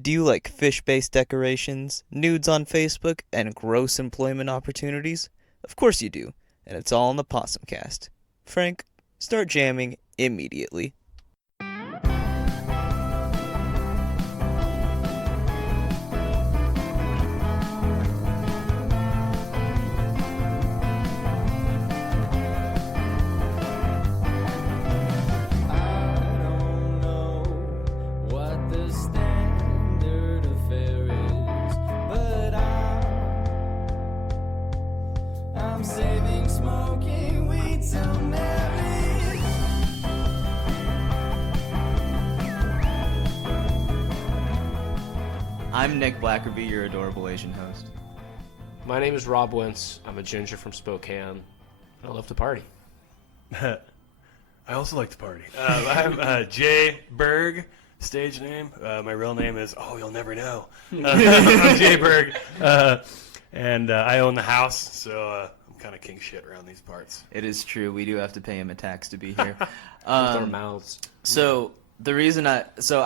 Do you like fish-based decorations, nudes on Facebook, and gross employment opportunities? Of course you do, and it's all in the Posomcast. Frank, start jamming immediately. I'm Nick Blackerby, your adorable Asian host. My name is Rob Wentz. I'm a ginger from Spokane. I love to party. I also like to party. I'm Jay Berg, stage name. My real name is, you'll never know. I'm Jay Berg, and I own the house, so I'm kind of king shit around these parts. It is true. We do have to pay him a tax to be here. With our mouths. So the reason I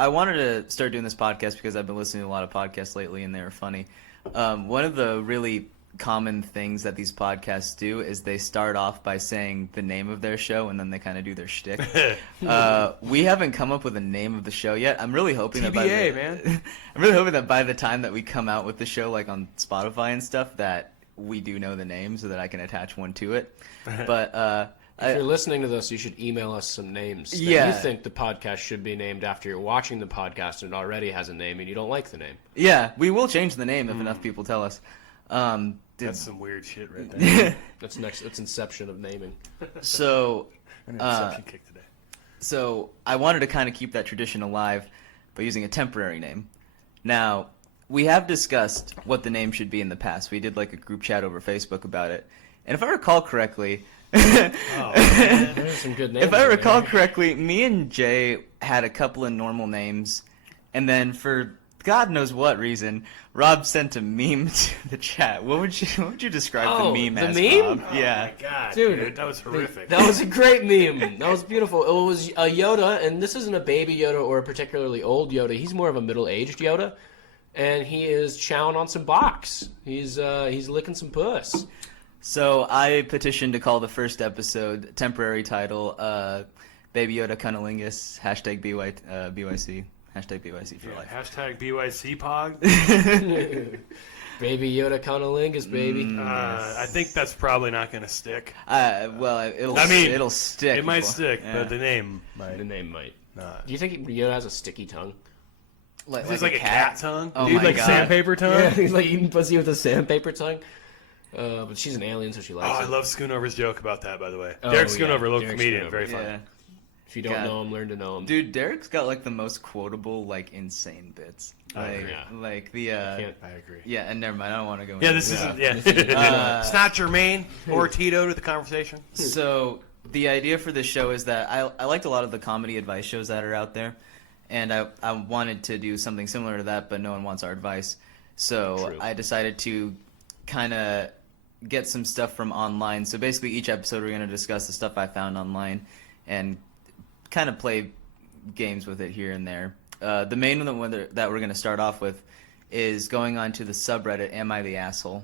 wanted to start doing this podcast because I've been listening to a lot of podcasts lately, and they were funny. One of the really common things that these podcasts do is they start off by saying the name of their show, and then they kind of do their shtick. We haven't come up with a name of the show yet. I'm really hoping man. I'm really hoping that by the time that we come out with the show, like on Spotify and stuff, that we do know the name so that I can attach one to it. But if you're listening to this, you should email us some names that you think the podcast should be named after you're watching the podcast and it already has a name and you don't like the name. Yeah, we will change the name if enough people tell us. That's some weird shit right there. That's inception of naming. So, An inception kick today. So I wanted to kind of keep that tradition alive by using a temporary name. Now, we have discussed what the name should be in the past. We did like a group chat over Facebook about it. And if I recall correctly, there's some good names. If I recall correctly, me and Jay had a couple of normal names, and then for God knows what reason, Rob sent a meme to the chat. What would you describe the meme as? The meme? Rob? Yeah. Oh my God, dude, that was horrific. That was a great meme. That was beautiful. It was a Yoda, and this isn't a baby Yoda or a particularly old Yoda. He's more of a middle-aged Yoda, and he is chowing on some box. He's licking some puss. So I petitioned to call the first episode, temporary title, Baby Yoda Cunnilingus, #BYC, #BYC for life. Hashtag BYC Pog. Baby Yoda Cunnilingus, baby. Yes. I think that's probably not going to stick. It'll stick. It might stick, but the name might. The name might. Not. Do you think Yoda has a sticky tongue? Like a cat tongue? Oh Dude, my like God. sandpaper tongue? Yeah, he's like eating pussy with a sandpaper tongue. But she's an alien, so she likes it. I love Schoonover's joke about that, by the way. Oh, Derek yeah. Schoonover, local Derek comedian, Schoonover. very funny. Yeah. If you don't know him, learn to know him. Dude, Derek's got like the most quotable, like insane bits. I Like, agree. like the. I agree. Yeah, and never mind. I don't want to go. Yeah, into this isn't. Yeah, Uh, it's not germane or Tito to the conversation. So the idea for this show is that I liked a lot of the comedy advice shows that are out there, and I wanted to do something similar to that, but no one wants our advice. So True. I decided to kind of get some stuff from online. So basically each episode we're going to discuss the stuff I found online and kind of play games with it here and there. The main one that we're going to start off with is going on to the subreddit Am I the Asshole?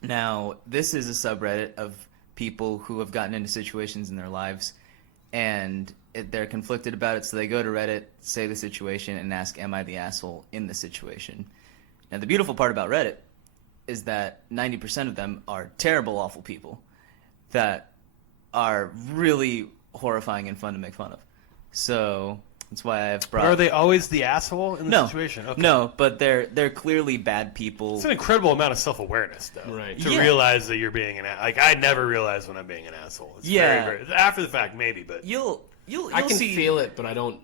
Now, this is a subreddit of people who have gotten into situations in their lives and they're conflicted about it, so they go to Reddit, say the situation, and ask, am I the asshole in the situation? Now, the beautiful part about Reddit is that 90% of them are terrible, awful people that are really horrifying and fun to make fun of. So that's why I've brought... Are they always the asshole in the situation? Okay. No, but they're clearly bad people. It's an incredible amount of self-awareness, though. Right. To Yeah. realize that you're being an asshole. Like, I never realize when I'm being an asshole. It's Yeah. very, very... After the fact, maybe, but... You'll I can see... feel it, but I don't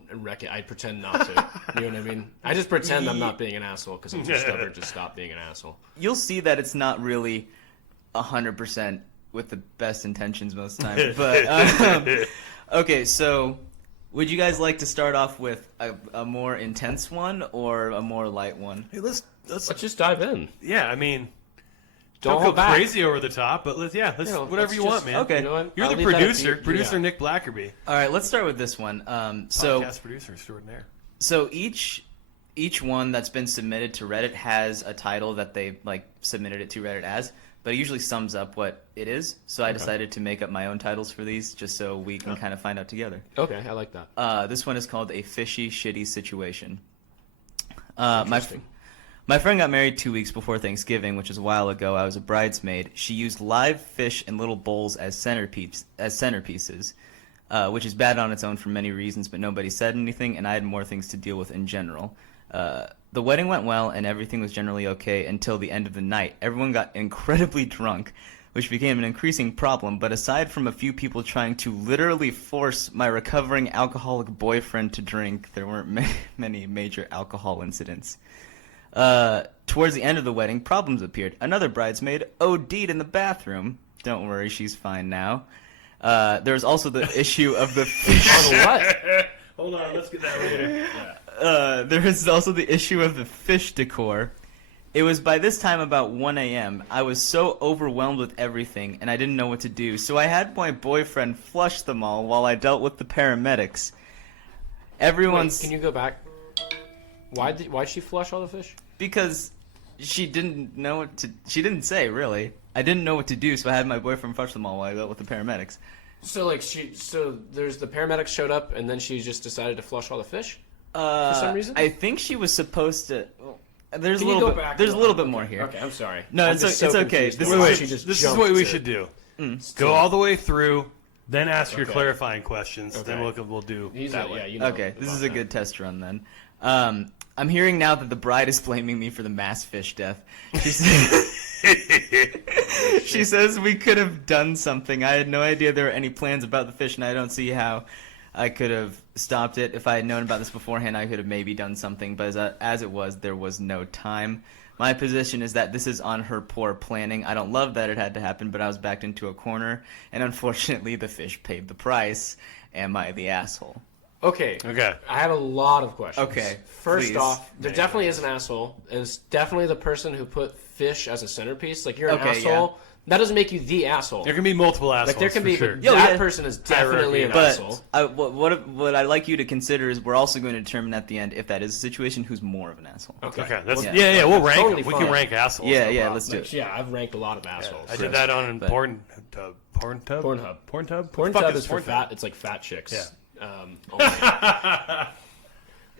I pretend not to. You know what I mean? I just pretend I'm not being an asshole because I'm too stubborn to stop being an asshole. You'll see that it's not really 100% with the best intentions most times. But okay, so would you guys like to start off with a more intense one or a more light one? Hey, let's Let's just dive in. yeah, I mean... Don't Don't go hold back. crazy over the top, but let's whatever you want, man. Okay. You know what? You're I'll the leave that up to producer, you. producer Yeah. Nick Blackerby. All right, let's start with this one. So Podcast producer extraordinaire. So each each one that's been submitted to Reddit has a title that they like submitted it to Reddit as, but it usually sums up what it is. So I decided to make up my own titles for these just so we can kind of find out together. Okay, I like that. This one is called A Fishy Shitty Situation. My friend got married 2 weeks before Thanksgiving, which is a while ago. I was a bridesmaid. She used live fish in little bowls as centerpieces, which is bad on its own for many reasons, but nobody said anything, and I had more things to deal with in general. The wedding went well, and everything was generally okay until the end of the night. Everyone got incredibly drunk, which became an increasing problem, but aside from a few people trying to literally force my recovering alcoholic boyfriend to drink, there weren't many major alcohol incidents. Towards the end of the wedding, problems appeared. Another bridesmaid OD'd in the bathroom. Don't worry, she's fine now. There's also the issue of the fish. What? Hold on, let's get that later. Yeah. There is also the issue of the fish decor. It was by this time about 1 a.m. I was so overwhelmed with everything, and I didn't know what to do. So I had my boyfriend flush them all while I dealt with the paramedics. Wait, can you go back? Why'd she flush all the fish? Because she didn't know what to... She didn't say, really. I didn't know what to do, so I had my boyfriend flush them all while I dealt with the paramedics. So there's the paramedics showed up, and then she just decided to flush all the fish for some reason. I think she was supposed to... There's Can a you little go bit. back There's a a little little? bit more here. Okay, I'm sorry. No, I'm it's just okay. confused. This Why is she just this is jumped what we to- should do. Go all the way through, then ask your Okay. clarifying questions. Then Okay. we'll do He's that like, way. yeah, you know Okay, this is a about good test run then. I'm hearing now that the bride is blaming me for the mass fish death. She says we could have done something. I had no idea there were any plans about the fish, and I don't see how I could have stopped it. If I had known about this beforehand, I could have maybe done something, but as it was, there was no time. My position is that this is on her poor planning. I don't love that it had to happen, but I was backed into a corner, and unfortunately the fish paid the price. Am I the asshole? Okay. Okay. I have a lot of questions. Okay, First please. off, there definitely is an asshole. And it's definitely the person who put fish as a centerpiece. Like, you're an Okay, asshole. That doesn't make you the asshole. There can be multiple assholes. Like, there can for be, sure. but Yo, that yeah. person is definitely an But asshole. what I'd like you to consider is we're also going to determine at the end if that is a situation who's more of an asshole. Okay, that's Yeah. yeah. We'll rank Totally them. We fine. can rank assholes. Yeah, no yeah, problem. let's do Like, it. yeah, I've ranked a lot of assholes. I did that on But- Pornhub. Pornhub. Pornhub. Pornhub is for fat. It's like fat chicks. Yeah.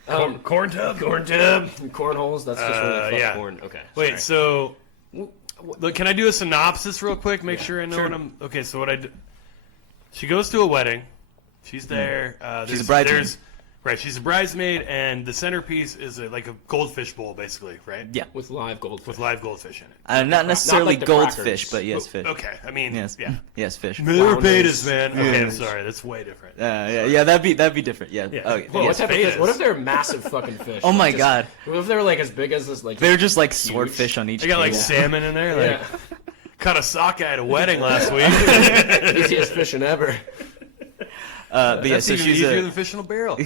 Only. Corn tub. Cornholes. That's just where they fuck yeah. corn. Okay. Wait, sorry. so look, can I do a synopsis real quick? Make sure I know sure. what I'm. Okay, so what I do? She goes to a wedding. She's there. She's a bridesmaid. Right, she's a bridesmaid, and the centerpiece is like a goldfish bowl, basically, right? Yeah. With live goldfish. With live goldfish in it. Not necessarily like the goldfish, crackers. but yes, fish. Okay, I mean, Yes. yeah. Yes, fish. They were Flounders. betas, man. Okay, I'm Yes. sorry, that's way different. Yeah, that'd be different. Yeah. Yeah. Okay. Well, What yes. type of fish? betas. What if they're massive fucking fish? Oh my Just- God. What if they're like as big as this? Like They're just like Huge. swordfish on each. I got like table. salmon in there. Like, yeah, caught a sockeye at a wedding last week. easiest fishing ever. But yeah, That's so even she's easier a than fish in a barrel.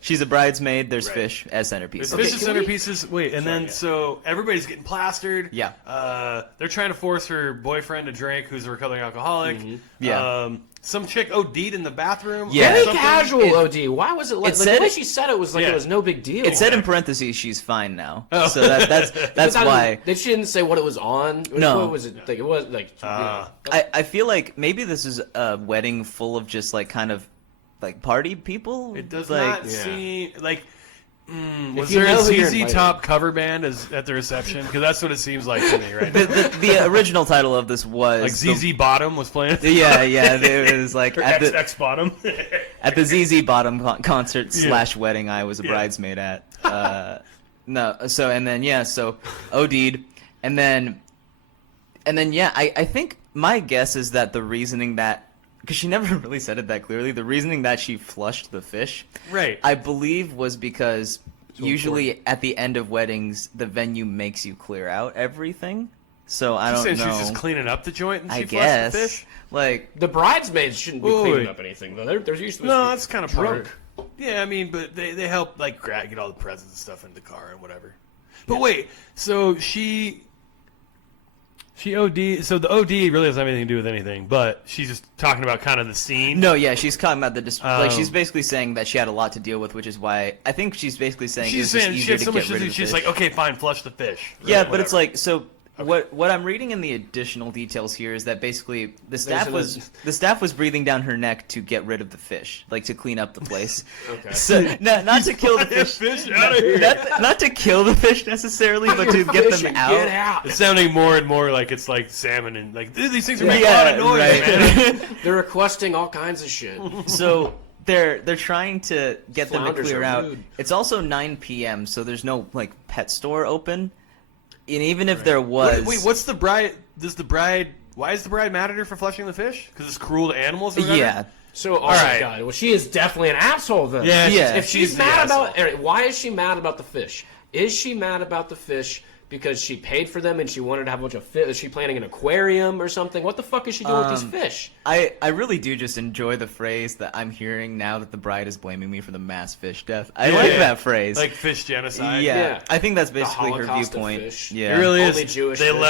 she's a bridesmaid. There's Right. fish as centerpiece. There's fish can and we- centerpieces. Wait, and then so everybody's getting plastered. Yeah. They're trying to force her boyfriend to drink, who's a recovering alcoholic. Yeah. Some chick OD'd in the bathroom. Yeah. Very Something. casual OD. Why was it like, It like said- the way she said it was like Yeah. it was no big deal? It said in parentheses she's fine now. Oh. So that's But why. She didn't say what it was on. No. What was it like? It was like. I feel like maybe this is a wedding full of just like kind of like party people. It does like, not Yeah. seem like. Was you there a know who you're ZZ inviting. Top cover band at the reception? Because that's what it seems like to me right now. The original title of this was Like ZZ Bottom was playing. Yeah, it was like Or at the XX Bottom. at the ZZ Bottom concert / wedding I was a bridesmaid at. No, so and then so OD'd, and then I think my guess is that the reasoning that, because she never really said it that clearly, the reasoning that she flushed the fish, Right. I believe was because usually at the end of weddings the venue makes you clear out everything. So I don't Saying know. she was just cleaning up the joint and she I flushed guess the fish? like The bridesmaids shouldn't be Wait, cleaning wait. up anything though. They're usually No, supposed that's to be kind of drunk. Yeah, I mean, but they help like get all the presents and stuff in the car and whatever. But wait, so she She OD. So the OD really doesn't have anything to do with anything, but she's just talking about kind of the scene. No, yeah, she's talking about like she's basically saying that she had a lot to deal with, which is why I think she's basically saying she's it's saying just she easier had to so much get rid to of do. the She's fish. like, okay, fine, flush the fish. Yeah, Right, but it's whatever. like so. What I'm reading in the additional details here is that basically the staff was breathing down her neck to get rid of the fish, like to clean up the place. Okay. So not to kill the fish, not to kill the fish necessarily, but to get them out. Get out. It's sounding more and more like it's like salmon and like these things are making Yeah, a lot of noise, right. man. They're requesting all kinds of shit. So they're trying to get them to Flounders clear are out. rude. It's also 9 p.m., so there's no like pet store open. And even if there was, Wait, what's the bride? Why is the bride mad at her for flushing the fish? Because it's cruel to animals. Or whatever? yeah. So, oh right. my god. Well, she is definitely an asshole then. Yeah, Yeah. If she's the mad asshole. about, all right, why is she mad about the fish? Is she mad about the fish because she paid for them and she wanted to have a bunch of fish? Is she planning an aquarium or something? What the fuck is she doing with these fish? I really do just enjoy the phrase that I'm hearing now that the bride is blaming me for the mass fish death. I like that phrase. like fish genocide. yeah, Yeah. I think that's basically her Holocaust of viewpoint. fish. Yeah, It really Only is. Jewish they fish.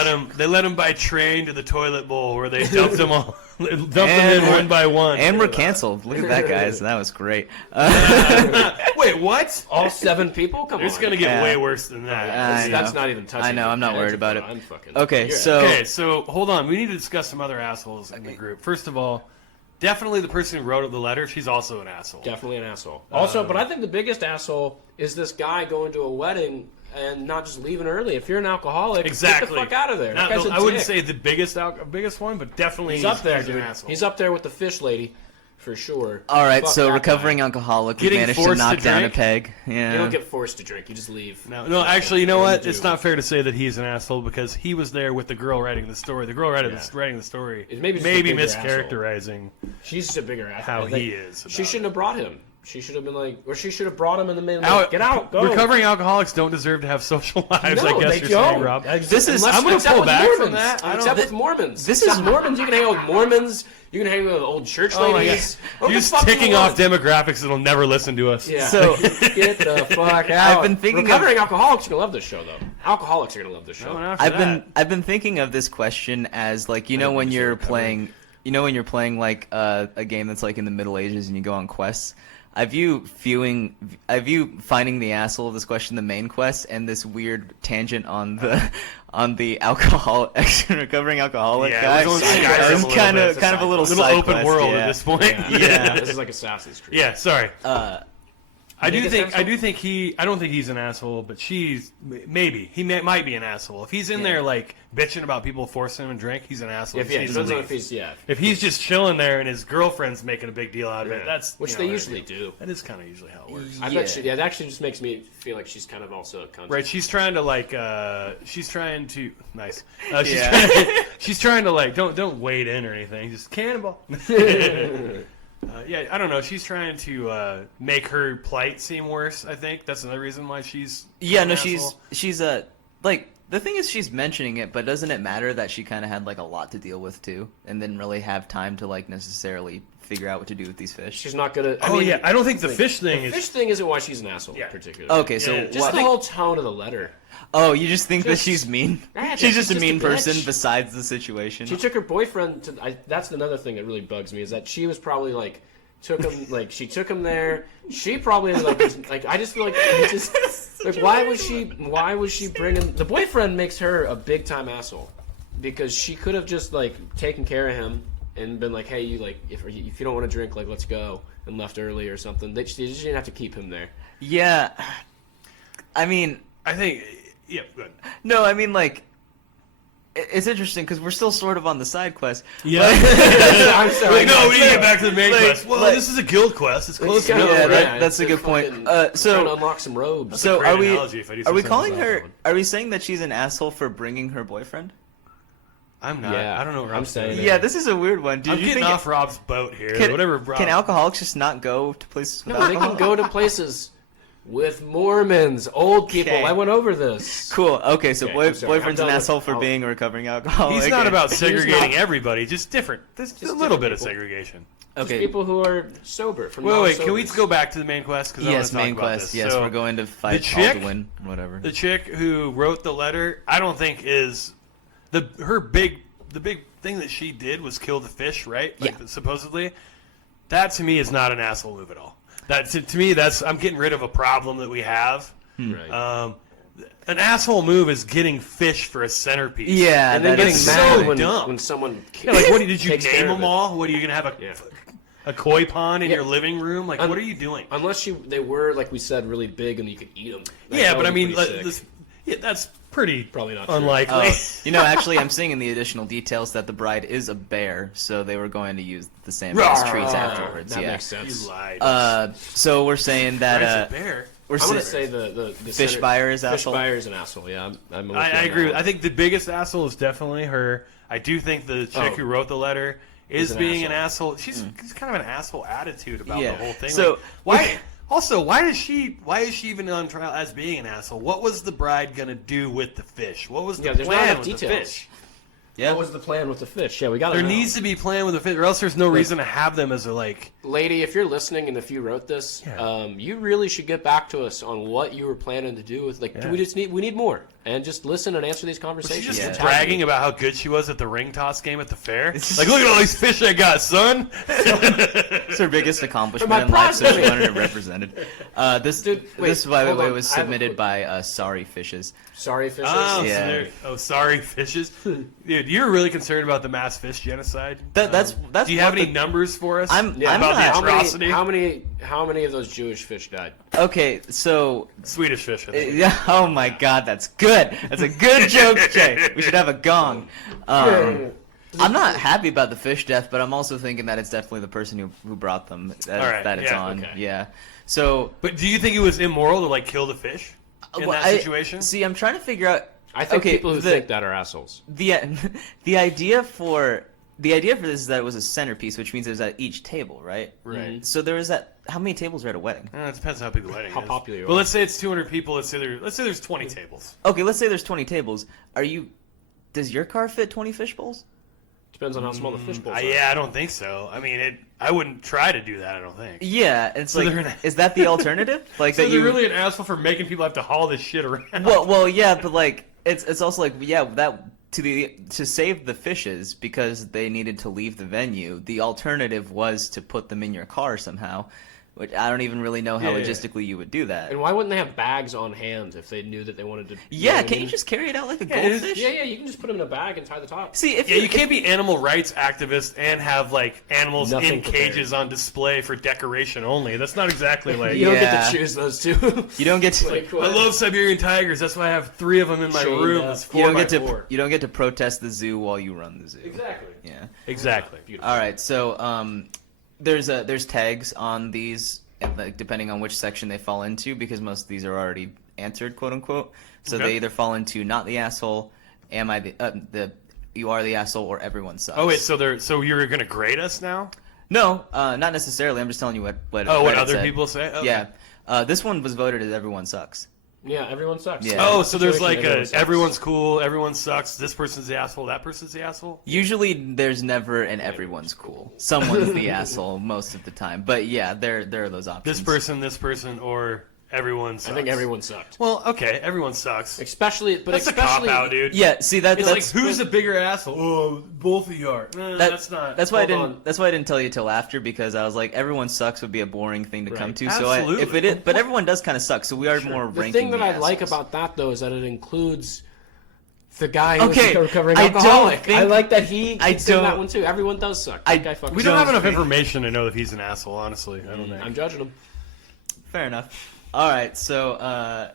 let him by train to the toilet bowl where they dumped them all, dumped them in one by one. and we're canceled. Look at that, guys. That was great. Wait, what? All 7 people? Come It's on. gonna get Yeah. way worse than that. I know. That's not even touching. I know, I'm not the worried edge about of it. I'm fucking. Okay, you're so- Okay, so hold on. We need to discuss some other assholes in the group. First of all, definitely the person who wrote the letter. She's also an asshole. definitely an asshole. Also, but I think the biggest asshole is this guy going to a wedding and not just leaving early. If you're an alcoholic, Exactly. get the fuck out of there. Not That guy's the- a I wouldn't dick. say the biggest one, but definitely He's up there, an dude. asshole. He's up there with the fish lady, for sure. All right, Fuck so that recovering guy. alcoholic, we Getting managed to forced knock to down a drink? peg. Yeah. You don't get forced to drink. You just leave. No, actually, you know what? do. It's not fair to say that he's an asshole because he was there with the girl writing the story. The girl writing the story It's maybe just a maybe bigger mischaracterizing She's just a bigger asshole. how Like, he is. She shouldn't have brought him. She should have been like, or she should have brought him in the middle. Out, Get out, go. Recovering alcoholics don't deserve to have social lives. No, I guess they you're don't. saying, Rob. This is- Unless- I'm gonna except pull with back Mormons. from that. I don't- Except with Mormons. this Except is- Mormons. You can hang out with Mormons. You can hang out with old church Oh my ladies. God. What the You're just fuck do you ticking off want? demographics that'll never listen to us. Yeah. So- get the fuck out. I've been thinking Recovering alcoholics are gonna love this show, though. Alcoholics are gonna love this show. Going after I've been thinking of this question as like when you're playing like a game that's like in the Middle Ages and you go on quests. I view finding the asshole of this question the main quest and this weird tangent on the recovering alcoholic Yeah, guy. we're going Skyrim It's a little kind bit. of It's a kind of a little little side open quest, world yeah. at this point. Yeah. This is like Assassin's Creed. Yeah, sorry. I do biggest think asshole? I don't think he's an asshole, but might be an asshole. If he's in there like bitching about people forcing him to drink, he's an asshole. If He needs to depends on leave. if he's If he's just chilling there and his girlfriend's making a big deal out of it, that's which you they know, usually do. That is kind of usually how it works. I bet she. Yeah, it actually just makes me feel like she's kind of also a cunt. Right, she's trying to like, she's trying to nice. Yeah. She's trying to like, don't wade in or anything, just cannonball. Yeah, I don't know. She's trying to make her plight seem worse. I think that's another reason why she's Yeah, an no, asshole. she's like the thing is she's mentioning it, but doesn't it matter that she kind of had like a lot to deal with too, and didn't really have time to like necessarily figure out what to do with these fish? She's not gonna. Oh yeah, I don't think the fish thing is. Fish thing isn't why she's an asshole, Yeah. particularly. Okay, so Yeah, Just what? the whole tone of the letter. Oh, you just think that Just- she's mean? Yeah, She's just a she's mean just a person bitch. besides the situation. She took her boyfriend to. That's another thing that really bugs me is that she was probably like took him like she took him there. She probably like I just feel like it's just like why was she bringing the boyfriend makes her a big time asshole because she could have just like taken care of him and been like, hey, you like if you don't want to drink, like let's go, and left early or something. She just didn't have to keep him there. Yeah, I mean, I think. Yeah, good. no, I mean like. It's interesting because we're still sort of on the side quest. Yeah. I'm sorry. No, we need to get back to the main Like- quest. Well, like- this is a guild quest. It's close Yeah, enough, Yeah, right? that's a they're good point. fucking So- trying to unlock some robes. So great are we? analogy if I do say Are we something calling about her? that one. Are we saying that she's an asshole for bringing her boyfriend? I'm not. Yeah, I don't know what I'm I'm saying saying. it. Yeah, this is a weird one. Dude, I'm you getting think off Rob's boat here. can, Whatever. Rob. can alcoholics just not go to places with No, they alcohol? can go to places with Mormons, old people. Okay. I went over this. Cool. Okay, so Okay, I'm sorry. boyfriend's I'm an done with asshole for all- being a recovering alcoholic. He's not about He's segregating not- everybody. Just different. There's just a Just little different bit of people. segregation. Just Okay. people who are sober. From Wait. Can we non-sobers. go back to the main quest? Cause I Yes, wanna main talk about quest. this. Yes, So, we're going to fight chick- Alduin, whatever. The chick who wrote the letter, I don't think is the big thing that she did was kill the fish, right? Like, Yeah. supposedly. That to me is not an asshole move at all. That to me, that's I'm getting rid of a problem that we have. Right. An asshole move is getting fish for a centerpiece. Yeah, And then that getting is mad so dumb. when someone Yeah, like, what did you takes care name of them it. all? What are you gonna have a koi pond in your living room? Like, what are you doing? Unless they were, like we said, really big and you could eat them. Yeah, but I mean, that's pretty Probably not true. unlikely. Actually, I'm seeing in the additional details that the bride is a bear, so they were going to use the sandbags treats afterwards. That yeah. makes sense. You lied. So we're saying that Bride's a bear. we're I'm gonna sa- say the fish buyer is fish asshole. buyer is an asshole. Yeah, I'm I agree. I think the biggest asshole is definitely her. I do think the chick who wrote the letter is an being an asshole. She's kind of an asshole attitude about Yeah. the whole thing. So- like, why is she even on trial as being an asshole? What was the bride gonna do with the fish? What was the there's not plan enough with the details. fish? Yeah. What was the plan with the fish? Yeah, we got There needs to be plan with the fish, or else there's no reason to have them as a like. Lady, if you're listening and if you wrote this, you really should get back to us on what you were planning to do with we need more and just listen and answer these She's conversations. just Yeah. bragging about how good she was at the ring toss game at the fair. Like, look at all these fish I got, son. It's her biggest accomplishment My in life, so she project. wanted it represented. This, wait, this by the hold way, on. was I have a submitted quick- by Sorry Fishes. Sorry, fishes. Yeah. Sorry, fishes. Dude, you're really concerned about the mass fish genocide? That's. Do you have any numbers for us I'm about not- the How atrocity? many of those Jewish fish died? Okay, so Swedish fish. I think. yeah. Oh my God, that's good. That's a good joke, Jay. We should have a gong. I'm not happy about the fish death, but I'm also thinking that it's definitely the person who brought them that, All right, that it's yeah, on. okay. Yeah. So But do you think it was immoral to like kill the fish in well, that situation? See, I'm trying to figure out. I think okay, people who the, think that are assholes. the idea for this is that it was a centerpiece, which means it was at each table, right? Right. So there was that. How many tables are at a wedding? It depends on how big the wedding How is. popular you Well, are. let's say it's 200 people. Let's say there's 20 tables. Okay, let's say there's 20 tables. Does your car fit 20 fish bowls? Depends on how small the fish bowls are. Yeah, I don't think so. I mean, I wouldn't try to do that. I don't think. Yeah, it's So like, they're- is that the alternative? Like So that they're you really an asshole for making people have to haul this shit around. well, yeah, but like it's also like that to save the fishes because they needed to leave the venue. The alternative was to put them in your car somehow, which I don't even really know how Yeah. logistically you would do that. And why wouldn't they have bags on hand if they knew that they wanted to? Yeah, know what I can you mean? just carry it out like a Yeah, it is- goldfish? Yeah, you can just put them in a bag and tie the top. See, if Yeah, you can't be animal rights activist and have like animals Nothing in cages on display for decoration only. That's not exactly like. You don't get Yeah. to choose those two. you don't get to Like, I what? love Siberian tigers. That's why I have 3 of them in my Chained room. up. It's you 4 don't by get to 4. you don't get to protest the zoo while you run the zoo. Exactly. Yeah. Exactly. Beautiful. All right. So there's tags on these, like, depending on which section they fall into, because most of these are already answered, quote unquote. So Okay. they either fall into not the asshole, am I the you are the asshole, or everyone sucks. Oh wait, so you're gonna grade us now? No, not necessarily. I'm just telling you what What Reddit other said. people say? Okay. Yeah. This one was voted as everyone sucks. Yeah, everyone sucks. Yeah. Oh, so there's Situation, like sucks. everyone's cool, everyone sucks. This person's the asshole. That person's the asshole. Usually, there's never an everyone's cool. Someone's the asshole most of the time. But yeah, there are those options. This person, or everyone sucks. I think everyone sucked. Well, okay, everyone sucks. Especially, but That's especially a cop out, dude. Yeah, see It's that's like who's the bigger asshole? Oh, both of you are. That's not. That's why I Hold didn't. on. That's why I didn't tell you till after, because I was like, everyone sucks would be a boring thing to come Right. to. Absolutely. So if it is, but everyone does kind of suck. So we are more The ranking. thing that the I like assholes. about that though is that it includes the guy who's Okay, a recovering I don't alcoholic. think- I like that he I gets in that don't- one too. Everyone does suck. I- That guy fucking We don't sucks. have enough information to know that he's an asshole. Honestly, I don't think. I'm judging him. Fair enough. All right, so I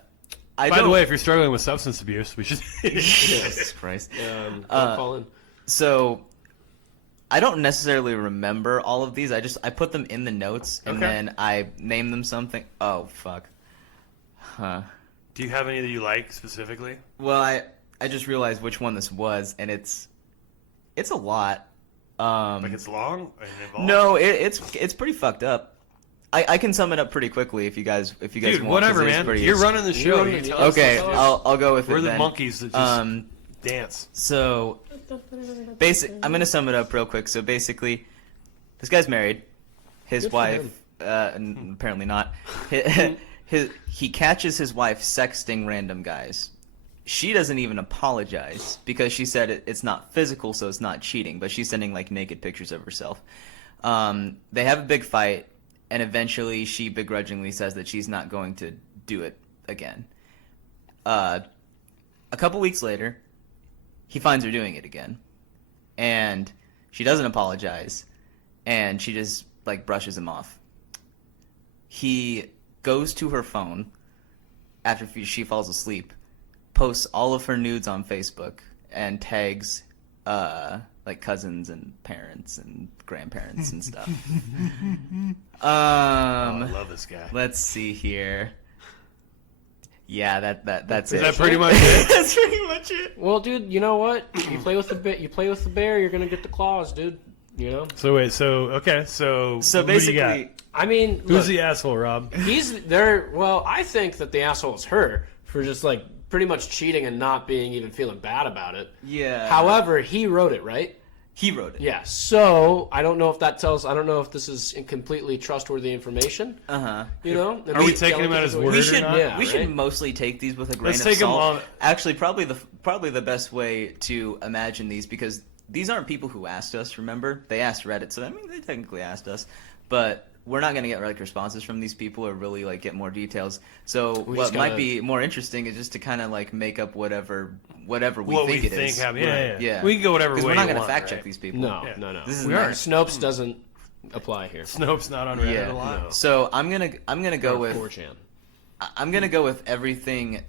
By don't. the way, if you're struggling with substance abuse, we should. Jesus Christ. Don't call in. So I don't necessarily remember all of these. I put them in the notes and Okay. then I name them something. Oh fuck. Huh. Do you have any that you like specifically? Well, I just realized which one this was, and it's a lot. Like it's long and involved? No, it's pretty fucked up. I can sum it up pretty quickly if you guys Dude, want. 'cause whatever, it is man. pretty- You're running the show. running You the- tell us Okay, what's up. I'll go with We're it the then. monkeys that just dance. So, I'm gonna sum it up real quick. So basically, this guy's married. His Good for wife, him. apparently not. He catches his wife sexting random guys. she doesn't even apologize because she said it's not physical, so it's not cheating, but she's sending like naked pictures of herself. They have a big fight, and eventually she begrudgingly says that she's not going to do it again. A couple weeks later, he finds her doing it again, and she doesn't apologize, and she just like brushes him off. He goes to her phone after she falls asleep, posts all of her nudes on Facebook, and tags like cousins and parents and grandparents and stuff. I love this guy. Let's see here. Yeah, that's it. Is that pretty much it? That's pretty much it. Well, dude, you know what? You play with the bear, you're gonna get the claws, dude. You know. So wait, so who do you basically, got? I mean, Who's look, the asshole, Rob? he's there. Well, I think that the asshole is her for just like pretty much cheating and not being even feeling bad about it. Yeah. However, he wrote it, right? He wrote it. Yeah. So I don't know if that tells. I don't know if this is completely trustworthy information. You know. Are we taking him at his word? We or should not? Yeah, we should right? mostly take these with a grain Let's of take 'em salt. on- Actually, probably the best way to imagine these, because these aren't people who asked us. Remember, they asked Reddit, so I mean they technically asked us, but we're not going to get like responses from these people or really like get more details. So what might be more interesting is just to kind of like make up whatever we think it is. Yeah. We can go whatever way Because we're not you going to want, fact check right? these people. No, Yeah. no. This is We nice. are. Snopes doesn't apply here. Snopes not on Reddit Yeah. a lot. No. So I'm gonna go Or with 4chan. I'm gonna go with everything.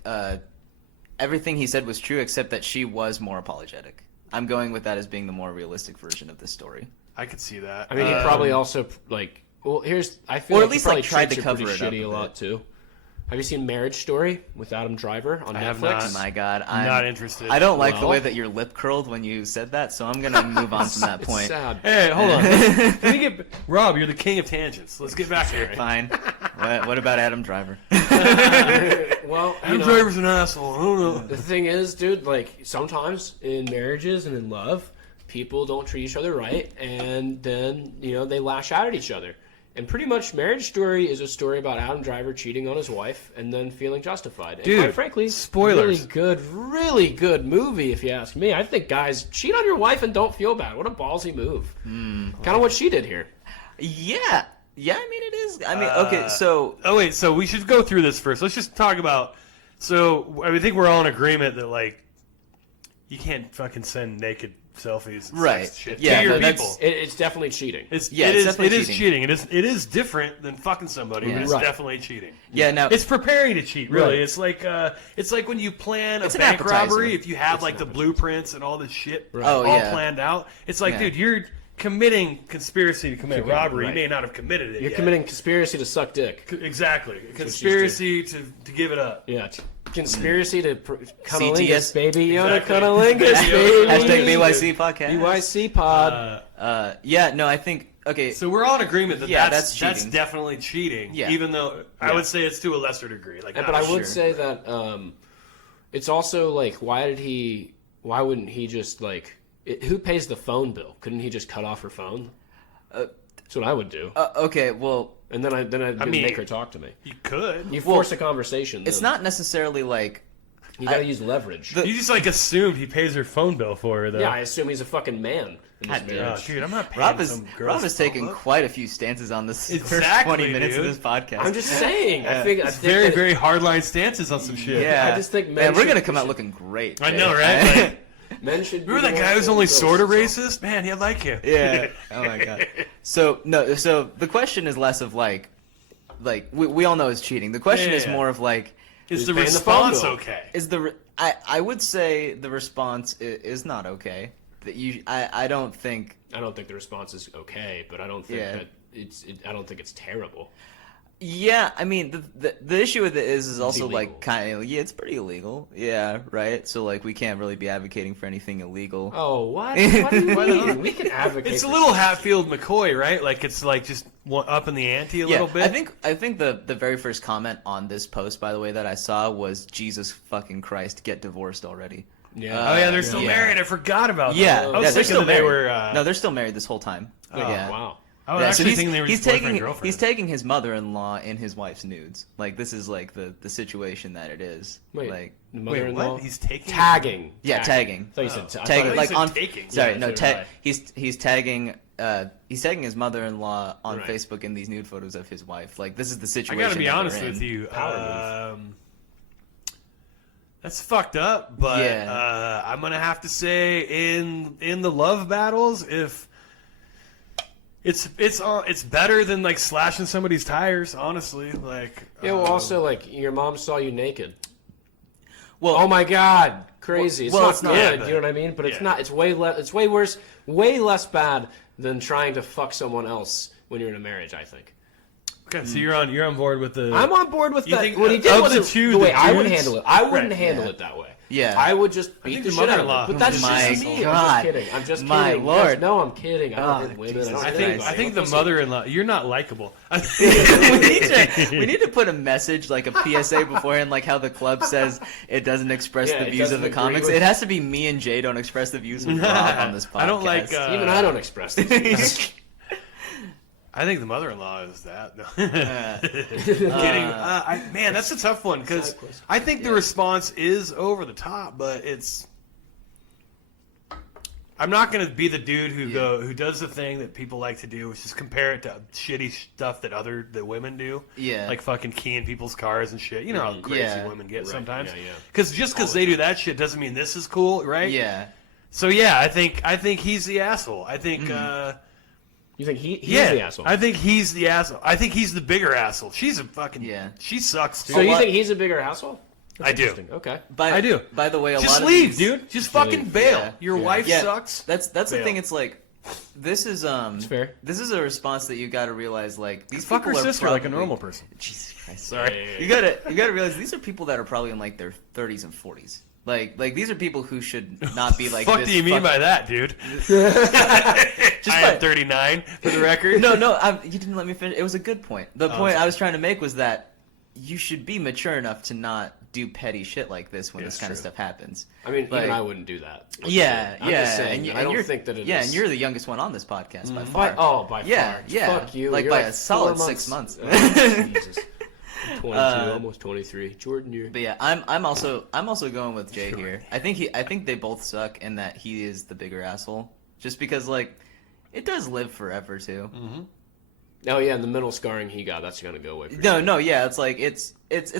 Everything he said was true, except that she was more apologetic. I'm going with that as being the more realistic version of this story. I could see that. I mean, he probably also like. Well, I feel Or like at least, he probably like, tried treats to her cover pretty it up shitty a a lot bit. too. Have you seen Marriage Story with Adam Driver on I Netflix? have not. Oh my God, I'm not interested. I don't like the Well- way that your lip curled when you said that, so I'm gonna move on from that It's point. sad. Hey, hold on. Let me get Rob. You're the king of tangents. Let's get back here. Fine. What about Adam Driver? Well, Adam Driver's an asshole. I don't know. the thing is, dude, like sometimes in marriages and in love, people don't treat each other right, and then they lash out at each other. And pretty much, Marriage Story is a story about Adam Driver cheating on his wife and then feeling justified. And Dude, quite frankly, spoilers. really good movie if you ask me. I think guys cheat on your wife and don't feel bad. What a ballsy move. Kind of what she did here. Yeah. I mean, it is. I mean, okay, so Oh wait, so we should go through this first. Let's just talk about. So I think we're all in agreement that like you can't fucking send naked selfies, and Right. sex shit Yeah, to your that's- people. It's definitely cheating. It's Yeah, it it's is definitely it is cheating. It is different than fucking somebody, Yeah. but it's Right. definitely cheating. yeah, now It's preparing to cheat, really. Right. It's like when you plan a It's an bank appetizer. robbery. If you have like the blueprints and all this shit Oh, all yeah. planned out, it's like, Yeah. dude, you're committing conspiracy to commit robbery. right. You may not have committed it. You're yet. committing conspiracy to suck dick. Exactly. Conspiracy to give it up. Yeah. Conspiracy to cunnilingus, CTS. baby. Yoda Exactly. cunnilingus, baby. hashtag BYC podcast. BYC pod. Yeah, no, I think okay. So we're all in agreement that Yeah, that's that's cheating. definitely cheating. Yeah. Even though I would say it's to a lesser degree. Like, But I would sure. say that it's also like, why wouldn't he just like, who pays the phone bill? Couldn't he just cut off her phone? That's what I would do. Okay, well, And then I'd mean- make her talk to me. you could. You force a conversation. it's then. not necessarily like You gotta use leverage. You just like assumed he pays her phone bill for her, though. Yeah, I assume he's a fucking man in this God damn. Oh, marriage. dude, I'm not paying Rob is some girl's taking phone bill. quite a few stances on this first Exactly, 20 minutes dude. of this podcast. I'm just saying. I think Very, that- very hardline stances on some shit. yeah. I just think men man, we're should- gonna come out looking great. I know, today. right? Like, men should. be remember that more guy who's only ghosts. sort of racist? Man, he'd like you. Yeah. Oh my god. So the question is less of like we all know it's cheating. The question is Yeah. more of like Is the paying the phone response bill. okay? is the I would say the response is not okay. That I don't think. I don't think the response is okay, but I don't think Yeah. that I don't think it's terrible. Yeah, I mean the issue with it is also illegal. like kind of it's pretty illegal. Yeah, right. So like we can't really be advocating for anything illegal. Oh, what? What do you mean? We can advocate. It's a for little stuff. Hatfield McCoy, right? Like it's like just up in the ante a Yeah, little bit. I think the very first comment on this post, by the way, that I saw was Jesus fucking Christ, get divorced already. Yeah. Oh yeah, they're still Yeah. married. I forgot about that. Yeah, I was they're thinking still that they married. were. No, they're still married this whole time. Oh, yeah. wow. I was Yeah, actually thinking they were just boyfriend, girlfriend. he's taking his mother-in-law in his wife's nudes. Like this is like the situation that it is. Wait, like the Wait, mother-in-law? what? He's taking Tagging. yeah, tagging. I thought you said I Tagging thought- like said on taking. sorry Yeah, no so did I. he's tagging his mother-in-law on Right. Facebook in these nude photos of his wife. Like this is the I situation. gotta be that honest they're with in. you. Power That's fucked up, but Yeah. I'm gonna have to say in the love battles, if it's better than like slashing somebody's tires. Honestly, like Yeah, well, also, like, your mom saw you naked. Well, Oh my god, crazy! well, it's not it's not, good, but- you know what I mean? But it's yeah. not. It's way less. It's way worse. Way less bad than trying to fuck someone else when you're in a marriage. I think. okay, so you're on board with the. I'm on board with You that. think What he did of wasn't the two, the way the I would dudes- handle it. I wouldn't Right, handle yeah. it that way. Yeah. I would just beat think the the shit out of mother-in-law- it. But that's My just me. I'm God. just kidding. I'm just My kidding. Lord. Yes, no, I'm kidding. I don't Oh, hit women. Jesus I don't I hit think anybody. I think the Listen, mother-in-law. You're not likable. we need to put a message like a PSA beforehand, like how the club says it doesn't express Yeah, the it views of doesn't the agree comics. with- It has to be me and Jay don't express the views of Rob on this podcast. I don't like, Even I don't express this. I think the mother-in-law is that. No. Uh, Kidding. Man, that's a tough one because Side quest. I think the response is over the top, but it's. I'm not going to be the dude who does the thing that people like to do, which is compare it to shitty stuff that women do. Yeah. Like fucking keying people's cars and shit. You know how crazy Yeah. women get Right, sometimes. yeah, yeah. Because just they do that shit doesn't mean this is cool, right? yeah. So yeah, I think he's the asshole. I think. You think he's Yeah, the asshole? I think he's the asshole. I think he's the bigger asshole. She's a fucking Yeah. She sucks too. so you think he's a bigger asshole? That's I do. interesting. Okay. I do. By the way, a Just lot leave, of these, dude. Just fucking leave. bail. Yeah. Your Yeah. wife Yeah, sucks. That's the Bail. thing. It's like this is fair. This is a response that you got to realize. Like these Fuck her people are sister like a probably- normal person. Jesus Christ. Sorry. You gotta realize these are people that are probably in like their 30s and 40s. Like these are people who should not be like. Fuck this do you mean by that, dude? Just I by- am 39 for the record. No, you didn't let me finish. It was a good point. The point I was trying to make was that you should be mature enough to not do petty shit like this when Yeah, this it's kind of true. stuff happens. I mean, Like- even I wouldn't do that. Yeah, I'm yeah. just saying, I don't you're, think that it yeah, is. and you're the youngest one on this podcast by By, far. by yeah, far. yeah. Fuck you. Like You're by like a solid 4 6 months. Oh, Jesus. 22, almost 23. Jordan, you're. But yeah, I'm also going with Jay here. I think they both suck and that he is the bigger asshole. Just because like it does live forever too. Oh yeah, and the mental scarring he got, that's gonna go away. For No, sure. no, yeah, it's like it's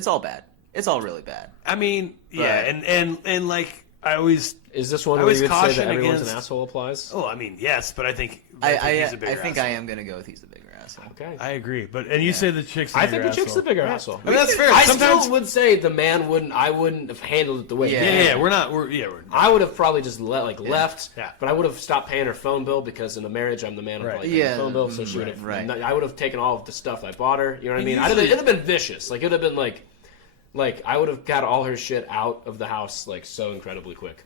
all bad. It's all really bad. I mean, yeah, But- and like I always. Is this one I where always you would say caution that everyone's against- an asshole applies? Oh, I mean, yes, but I think he's a I bigger think asshole. I am gonna go with he's the bigger asshole. Okay. I agree, but you say the chick's. The I bigger think the chick's the asshole. bigger asshole. I mean, that's fair. I Sometimes. still would say the man wouldn't. I wouldn't have handled it the way. Yeah. he Yeah, did. yeah, we're not. We're. I would have probably just left. Yeah. But I would have stopped paying her phone bill because in a marriage I'm the man who Right. probably pays Yeah, the phone bill. So she would have. right. I would have taken all of the stuff I bought her. You know what I mean? usually- It'd have been vicious. Like it would have been like I would have got all her shit out of the house like so incredibly quick.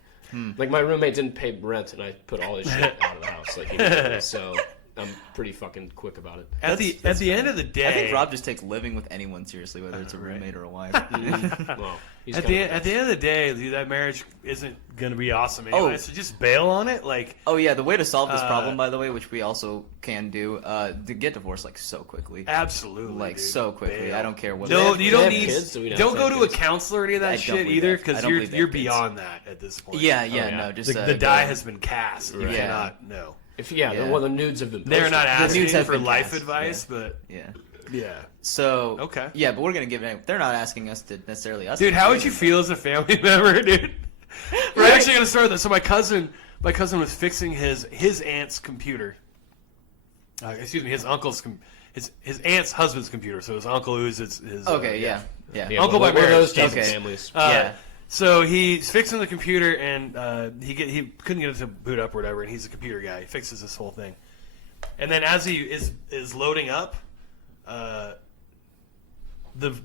Like my roommate didn't pay rent and I put all his shit out of the house like immediately. So I'm pretty fucking quick about it. At the end of the day, I think Rob just takes living with anyone seriously, whether it's a roommate or a wife. Well, he's At kinda- the end of the day, dude, that marriage isn't gonna be awesome anyway. Oh. So just bail on it. Like, Oh yeah, the way to solve this problem, by the way, which we also can do, to get divorced like so quickly, absolutely, like dude. so quickly. Bail. I don't care what. No, Do you they don't have need. kids? Do we not Don't go have to a kids? counselor or any of I that don't shit believe either, that. I because don't believe they you're have kids. beyond that at this point. Yeah, Oh, yeah, yeah. no, just The go- die has been cast. You Right. cannot. No, Yeah. well the nudes have been. they're posted. not asking nudes have for been life cast, advice, but Yeah. yeah. So Okay. Yeah, but we're gonna give it. They're not asking us to necessarily. Us Dude, to how do would you it. feel as a family member, dude? We're actually gonna start this. So my cousin was fixing his aunt's computer. Excuse me, his uncle's his aunt's husband's computer. So his uncle who's his Okay, yeah. Yeah, Uncle one by of those marriage. types of Okay. families. Yeah. So he's fixing the computer, and he couldn't get it to boot up or whatever. And he's a computer guy. He fixes this whole thing, and then as he is loading up, the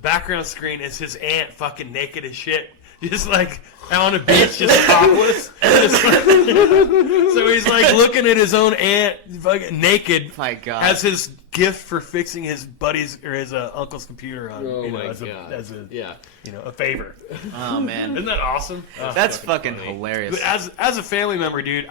background screen is his aunt fucking naked as shit, just like on a beach, just topless. So he's like looking at his own aunt, fucking naked. My God. As his gift for fixing his buddy's or his uncle's computer on, Oh my as God. a favor. Oh man, Isn't that awesome? that's fucking hilarious. But as a family member, dude,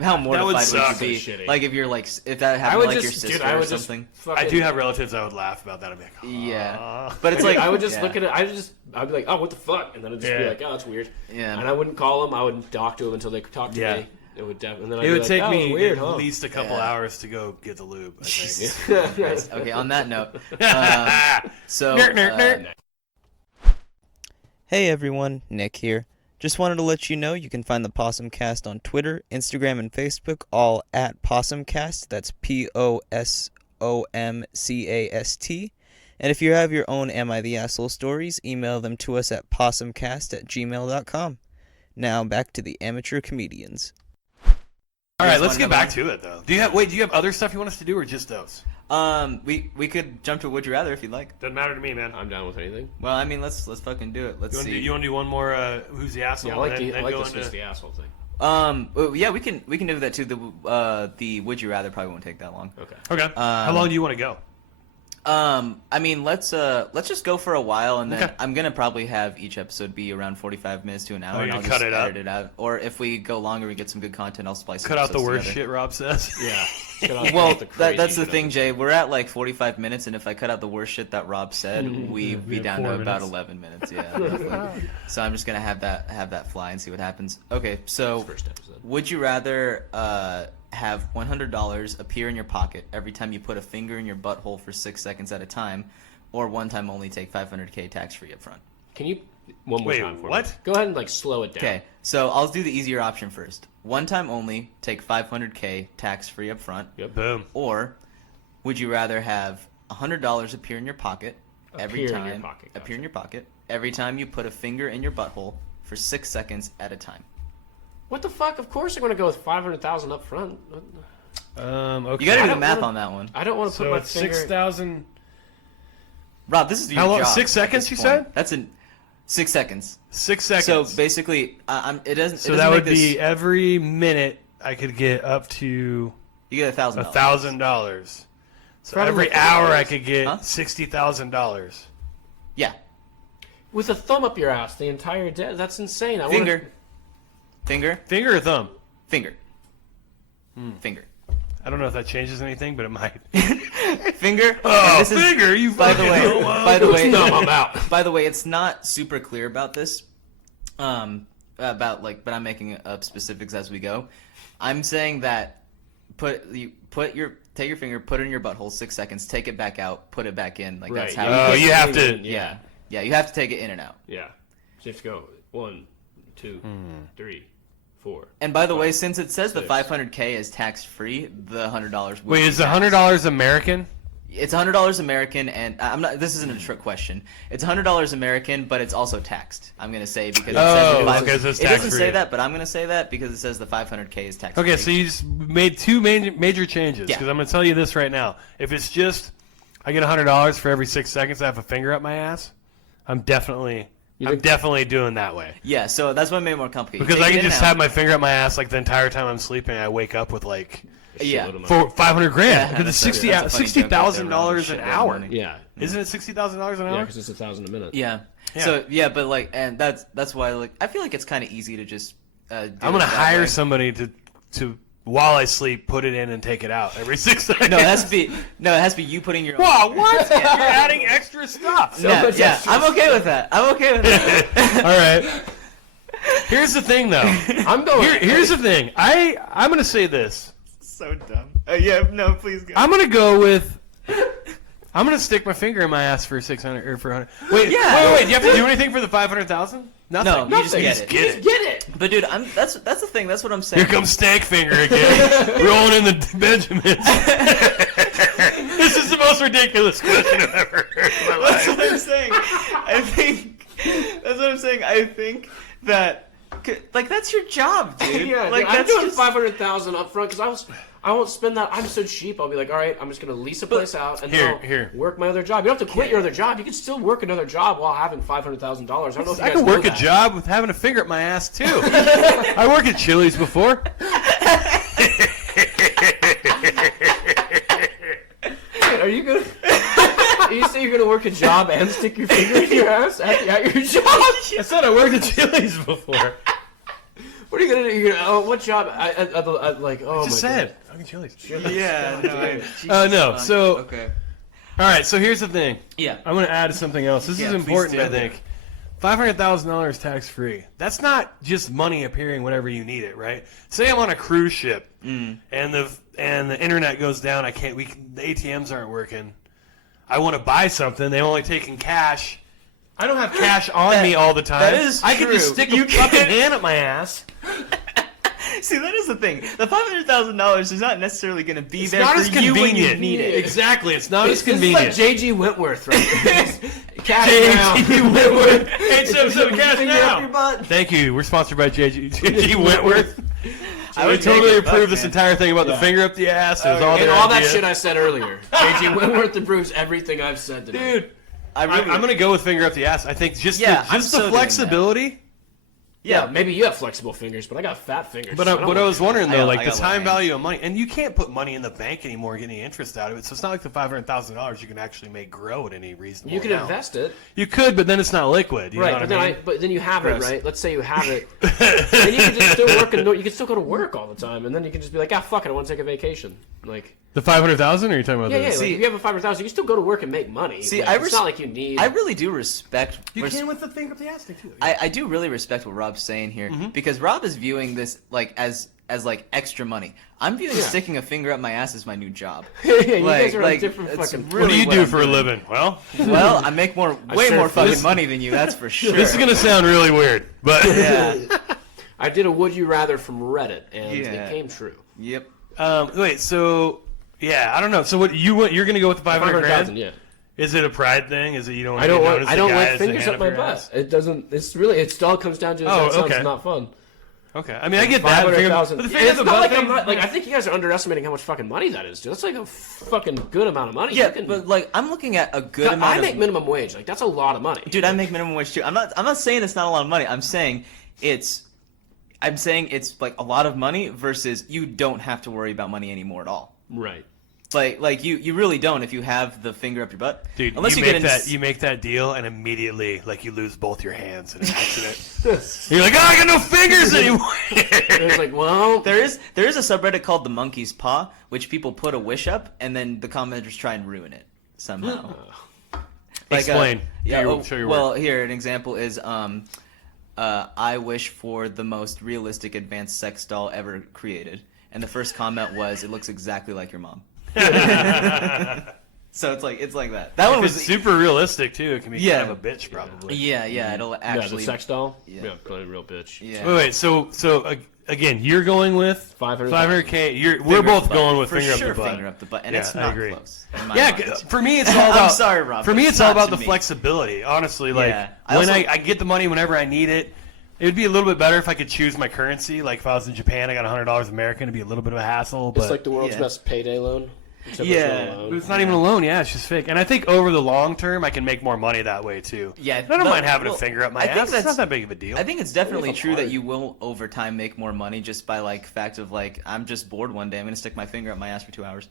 How mortified would suck. you be? So shitty. Like if you're like if that I happened would to like just, your sister dude, I or would something. just fucking, I do have relatives that would laugh about that. I'd be like, Yeah, but it's like I would just yeah. look at it. I'd be like, oh, what the fuck, and then I'd just be Yeah. like, oh, that's weird. Yeah. And I wouldn't call them. I wouldn't talk to them until they could talk to Yeah. me. It would and then I'd it be would like, take oh, me weird, at huh? least a couple Yeah. hours to go get the lube. I think. Christ. Okay, on that note, so Nerd, nerd, nerd. Hey everyone, Nick here. Just wanted to let you know you can find the Posomcast on Twitter, Instagram, and Facebook, all at Posomcast. That's POSOMCAST. And if you have your own Am I the Asshole stories, email them to us at possumcast@gmail.com. Now back to the amateur comedians. All right, Here's let's one get number back to it though. Do you have other stuff you want us to do or just those? we could jump to Would You Rather if you'd like. Doesn't matter to me, man. I'm down with anything. Well, I mean, let's fucking do it. Let's see. You want to do one more? Who's the asshole? Yeah, I like and then go this into... is the asshole thing. well, yeah, we can do that too. The Would You Rather probably won't take that long. Okay. Okay. How long do you want to go? I mean, let's just go for a while, and then Okay. I'm gonna probably have each episode be around 45 minutes to an hour, Oh, and you're I'll gonna just cut it up? edit it out. Or if we go longer, we get some good content. I'll splice. Cut out the episodes worst together. shit Rob says. Yeah. Well, that's the thing, Jay. We're at like 45 minutes, and if I cut out the worst shit that Rob said, we'd be have down 4 to about minutes. 11 minutes. Yeah. roughly. So I'm just gonna have that fly and see what happens. Okay, so First episode. would you rather have $100 appear in your pocket every time you put a finger in your butthole for 6 seconds at a time, or one time only take $500K tax-free up front? Can you one more Wait, time for what? me? Go ahead and like slow it down. Okay, so I'll do the easier option first. One time only, take $500K tax-free up front. Yep. Boom. Or would you rather have $100 appear in your pocket every Appear in time your pocket, gotcha. appear in your pocket every time you put a finger in your butthole for 6 seconds at a time? What the fuck? Of course, I'm gonna go with 500,000 up front. Okay. You gotta do the don't math wanna- on that one. I don't want to put So my it's finger. 6,000. Rob, this is your How long- job 6 at seconds, this you point. said? That's in 6 seconds. 6 seconds. So basically, it doesn't. So it doesn't that would make this, be every minute I could get up to you get $1,000. $1,000. So Probably every like hour I $50. could get Huh? $60,000. Yeah, With a thumb up your ass the entire day. That's insane. I finger, finger, Finger or thumb? finger, finger, I don't know if that changes anything, but it might. finger. Oh, And this is- finger! You By the fucking way, homo. by the way, Thumb, I'm out. By the way, it's not super clear about this. But I'm making up specifics as we go. I'm saying that take your finger, put it in your butthole 6 seconds, take it back out, put it back in. Like that's Right. how. Oh, you have to. Yeah, you have to take it in and out. Yeah. So you have to go 1, 2, 3, 4. And by the way, since it says the Six. 500K is tax free, the $100. would Wait, be is the taxed. $100 American? It's $100 American, and I'm not. This isn't a trick question. It's $100 American, but it's also taxed. I'm gonna say because it says the okay, so it's it doesn't tax-free. say that, but I'm gonna say that because it says the 500K is tax free. Okay, so you just made two major changes. Yeah. Because I'm going to tell you this right now. If it's just I get $100 for every 6 seconds I have a finger up my ass, I'm definitely doing that way. Yeah, so that's what made it more complicated. Because Take I it can in and just out. have my finger up my ass like the entire time I'm sleeping. I wake up with like Yeah. $500 grand. Yeah, Because it's that's a funny joke right there, $60,000 Rob. an hour. Shit, Yeah. Isn't it $60,000 an Yeah, hour? because it's 1,000 a minute. Yeah. Yeah. So yeah, but like, and that's why like I feel like it's kind of easy to just. Do I'm going to it that hire way. somebody to while I sleep put it in and take it out every 6 seconds. No, it has to be you putting your. Whoa, what? You're adding extra stuff. Yeah, much yeah, extra I'm okay with that. I'm okay with that. All right. Here's the thing, though. I'm going. Here's the thing. I'm gonna say this. So dumb. Yeah, no, please go. I'm gonna go with. I'm gonna stick my finger in my ass for 600 or for 100. Wait, Yeah. wait. Do you have to do anything for the 500,000? Nothing. No, you just Nothing. get it. Get it. Get it. But dude, that's the thing. That's what I'm saying. Here comes Stankfinger again, rolling in the Benjamins. This is the most ridiculous question I've ever heard in my That's life. what I'm saying. That's what I'm saying. I think that like that's your job, dude. Yeah, like I'm that's doing just 500,000 up front because I won't spend that. I'm so cheap. I'll be like, all right, I'm just gonna lease a place out and then Here. I'll work my other job. You don't have to quit your other job. You can still work another job while having $500,000. I don't know if you I guys can know work a that. job with having a finger up my ass too. I worked at Chili's before. Wait, are you gonna? You say you're gonna work a job and stick your finger in your ass at your job? I said I worked at Chili's before. What are you gonna do? You're gonna, what job? Like, oh my Just God. said. Fucking Chili's. Yeah. No. So, Okay. all right. So here's the thing. Yeah. I'm going to add something else. This Yeah, is please important, do. I think. $500,000 tax free. That's not just money appearing whenever you need it, right? Say I'm on a cruise ship and the internet goes down. The ATMs aren't working. I want to buy something. They're only taking cash. I don't have cash on me all the time. That is I can just true. stick a fucking hand up my ass. See, that is the thing. The $500,000 is not necessarily going to be It's there not for as you when you convenient. need it. Exactly. It's not as This is convenient. like J.G. Wentworth, right? Cash J.G. now. Wentworth. 877 cash Finger up your now. butt. Thank you. We're sponsored by J.G. Wentworth. I I would totally take it. approve Fuck, this man. entire thing about the finger up the ass. It was all And their all that idea. shit I said earlier. J.G. Wentworth approves everything I've said today. Dude, I really, I'm going to go with finger up the ass. I think just Yeah, I'm the so doing flexibility. Yeah, maybe you have flexible fingers, but I got fat fingers. But so don't what I was worry. wondering, I though, got- like I the got time lines. value of money, and you can't put money in the bank anymore and get any interest out of it, so it's not like the $500,000 you can actually make grow at any reasonable You can amount. invest it. You could, but then it's not liquid. You know Right, what but I mean? but then you have Gross. it, right? Let's say you have it. Then you can just still work and you can still go to work all the time, and then you can just be like, fuck it, I want to take a vacation. Like, The 500,000, or are you talking about yeah, the... like, See- if you have a 500,000, you can still go to work and make money. See, Like, I it's not like you need. I really do respect. You can with the finger up the ass thing, too. I do really respect what Rob's saying here because Rob is viewing this like as like extra money. I'm viewing sticking a finger up my ass as my new job. Yeah, you guys are on different it's fucking. really What do you do I'm for a doing. living? Well, Well, I make way surf more fucking this. money than you. That's for sure. this is going to sound really weird, but... Yeah. I did a Would You Rather from Reddit, and Yeah. it came true. Yep. Wait, so... Yeah, I don't know. So what you're going to go with the 500 500,000, grand? yeah. Is it a pride thing? Is it you don't want I don't to want. notice I the don't guy want has the fingers hand up my your butt. ass? It doesn't. It's really. It still comes down to. Oh, That sounds okay. not fun. Okay. I mean, I get that. 500,000. But the Yeah, finger it's up the not butt like thing... I'm not, like I think you guys are underestimating how much fucking money that is, dude. That's like a fucking good amount of money. Yeah, You can- but like I'm looking at a good amount I of make minimum wage. Like that's a lot of money, Dude, I make minimum wage too. I'm not saying it's not a lot of money. I'm saying it's like a lot of money versus you don't have to worry about money anymore at all. Right. Like you really don't if you have the finger up your butt. Dude, unless you get make into that you make that deal and immediately like you lose both your hands in an accident. You're like, oh, I got no fingers anymore. It's like, well, There is a subreddit called the Monkey's Paw, which people put a wish up and then the commenters try and ruin it somehow. Explain. Yeah. Show your well, work. here an example is I wish for the most realistic advanced sex doll ever created, and the first comment was, "It looks exactly like your mom." So it's like that. That one If was it's super realistic too. It can be Yeah. kind of a bitch, probably. yeah. It'll yeah, the actually sex doll. Yeah. Yeah, probably a real bitch. Yeah. Wait. So again, you're going with 500,000. $500K. We're both going with For finger sure, up the butt. finger up the butt, and Yeah, it's I not agree. close. in my Yeah, mind. for me it's all about. I'm sorry, Rob. For but me, it's it's all not about to the me. flexibility. Honestly, like Yeah. when I get the money whenever I need it. It would be a little bit better if I could choose my currency. Like if I was in Japan, I got $100 American. It'd be a little bit of a hassle, but It's like the world's Yeah. best payday loan. Except Yeah. it's not a loan. But it's not even a loan. Yeah, it's just fake. And I think over the long term, I can make more money that way too. Yeah, I don't but- mind having well, a finger up my I think ass. It's that's- not that big of a deal. I think it's definitely If I'm true that hard. you will over time make more money just by like fact of like I'm just bored one day. I'm gonna stick my finger up my ass for 2 hours.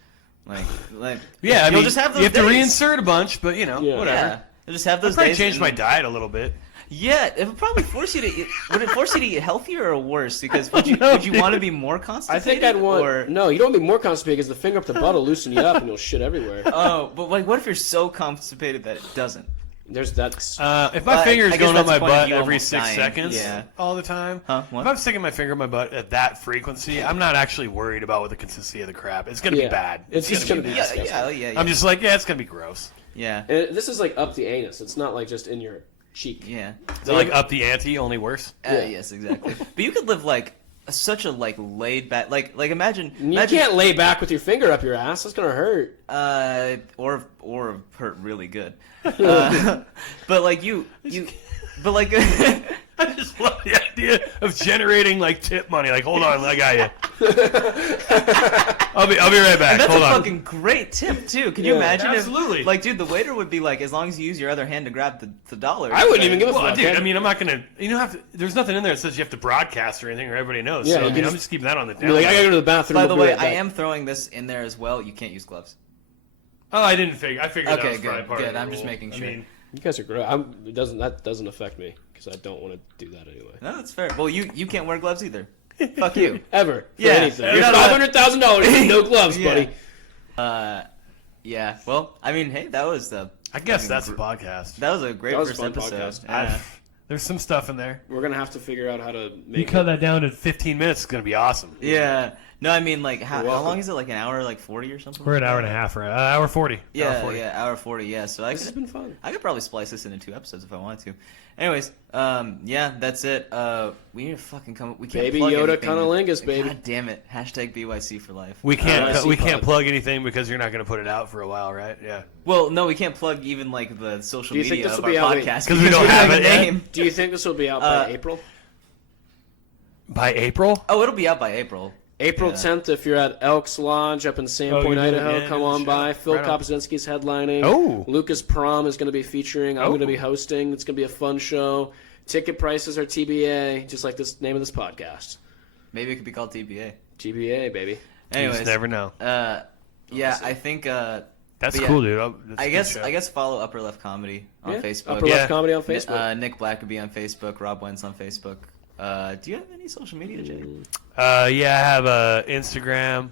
Like yeah, I you'll mean, just have those you have to days. reinsert a bunch, but you know, Yeah. whatever. Yeah, you'll just have I'd those probably days. change and- my diet a little bit. Yeah, it would probably force you to. Would it force you to eat healthier or worse? Because would you No, want to dude. be more I constipated? think I'd want. Or, No, you don't want to be more constipated because the finger up the butt will loosen you up and you'll shit everywhere. oh, but like, what if you're so constipated that it doesn't? There's that's. If my finger is I guess going up that's my the point of butt you every almost 6 dying. seconds Yeah. all the time, Huh? What? if I'm sticking my finger in my butt at that frequency, I'm not actually worried about what the consistency of the crap. It's going to Yeah. be bad. It's just gonna gonna be nasty. Yeah. I'm just like, yeah, it's going to be gross. Yeah. And this is like up the anus. It's not like just in your cheek. Yeah. Is it like up the ante, only worse? Yeah. Yes, exactly. But you could live like such a like laid back like imagine You can't lay back with your finger up your ass. That's gonna hurt. or hurt really good. But like but like I just love the idea of generating like tip money. Like, hold on, I got you. I'll be right back. that's Hold a on. fucking great tip too. Can you Yeah, imagine absolutely. if like dude the waiter would be like as long as you use your other hand to grab the dollar. I wouldn't even give a Well, fuck. dude, man. I mean, I'm not gonna. You don't have to. There's nothing in there that says you have to broadcast or anything, or everybody knows. Yeah, so you I can mean, I'm just- just keeping that on the Be down. like, I gotta go to the bathroom. By the I'll be way, right I back. am throwing this in there as well. You can't use gloves. Oh, I didn't figure. I figured that Okay, was probably good, part of good. the I'm just rule. making I sure. mean, You guys are great. That doesn't affect me because I don't want to do that anyway. No, that's fair. Well, you can't wear gloves either. Fuck you. Ever. For Yeah. anything. You're You're not $500,000 with no gloves, buddy. Yeah. Well, I mean, hey, that was I guess that's the podcast. that was a great That was a first fun episode. podcast. Yeah. There's some stuff in there. We're going to have to figure out how to make You cut that down to 15 minutes. It's gonna be awesome. Yeah. No, I mean, like, how welcome. long is it? Like an hour, like 40 or something? We're like an hour that? and a half, right? Hour 40. Yeah, Hour 40. hour 40. Yeah. So This has been fun. I could probably splice this into 2 episodes if I wanted to. Anyways, yeah, that's it. We need to fucking come. We can't Baby plug Yoda anything. cunnilingus, baby. God damn it! Hashtag BYC for life. We can't IC we can't pod. plug anything because you're not gonna put it out for a while, right? Yeah. Well, no, we can't plug even like the social Do you think media this of will our be out- podcast Because we don't have a it yet? name. Do you think this will be out by April? By April? Oh, it'll be out by April. April Yeah. 10th, if you're at Elks Lodge up in Sandpoint, you're doing it Idaho, again come in the on show. by. Phil Right on. Kopczynski's headlining. Oh. Lucas Prom is going to be featuring. I'm Oh. going to be hosting. It's going to be a fun show. Ticket prices are TBA, just like this name of this podcast. Maybe it could be called TBA. TBA, baby. You Anyways, just never know. yeah, I think. That's but yeah, cool, dude. That's a I good guess show. I guess follow Upper Left Comedy on Yeah. Facebook. Upper Yeah. Left Comedy on Facebook. Nick Blackerby on Facebook. Rob Wentz on Facebook. Do you have any social media, Jay? Yeah, I have Instagram,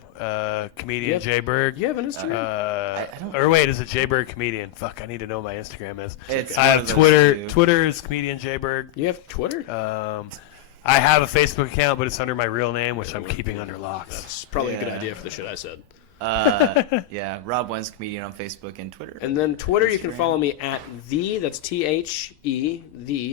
comedian Yep. Jay Berg. You have an Instagram? I don't- Or wait, is it Jay Berg comedian? Fuck, I need to know what my Instagram is. It's I one have of those Twitter. two. Twitter is comedian Jay Berg. You have Twitter? I have a Facebook account, but it's under my real name, which I'm keeping under locks. That's probably a good Yeah. idea for the shit I said. Yeah, Rob Wentz comedian on Facebook and Twitter. And then Twitter, you can Instagram. follow me at that's THE,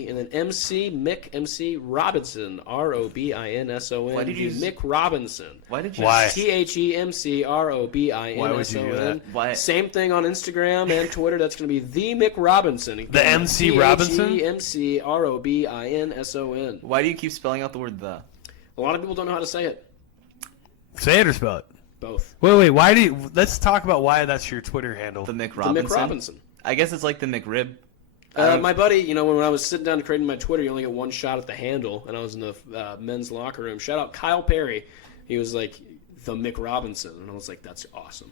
and then MC Mick MC Robinson, ROBINSON. Why did you Mick Robinson? Why did you? Why? THEMC ROBINSON. Why would you do that? Why? Same thing on Instagram and Twitter. That's going to be the Mick Robinson. The MC Robinson? THEMC ROBINSON. Why do you keep spelling out the word the? A lot of people don't know how to say it. Say it or spell it. Both. Wait. Why do you? Let's talk about why that's your Twitter handle. The Mick The Robinson. Mick Robinson. I guess it's like the McRib. My buddy, when I was sitting down creating my Twitter, you only get one shot at the handle, and I was in the men's locker room. Shout out Kyle Perry. He was like, the Mick Robinson, and I was like, that's awesome.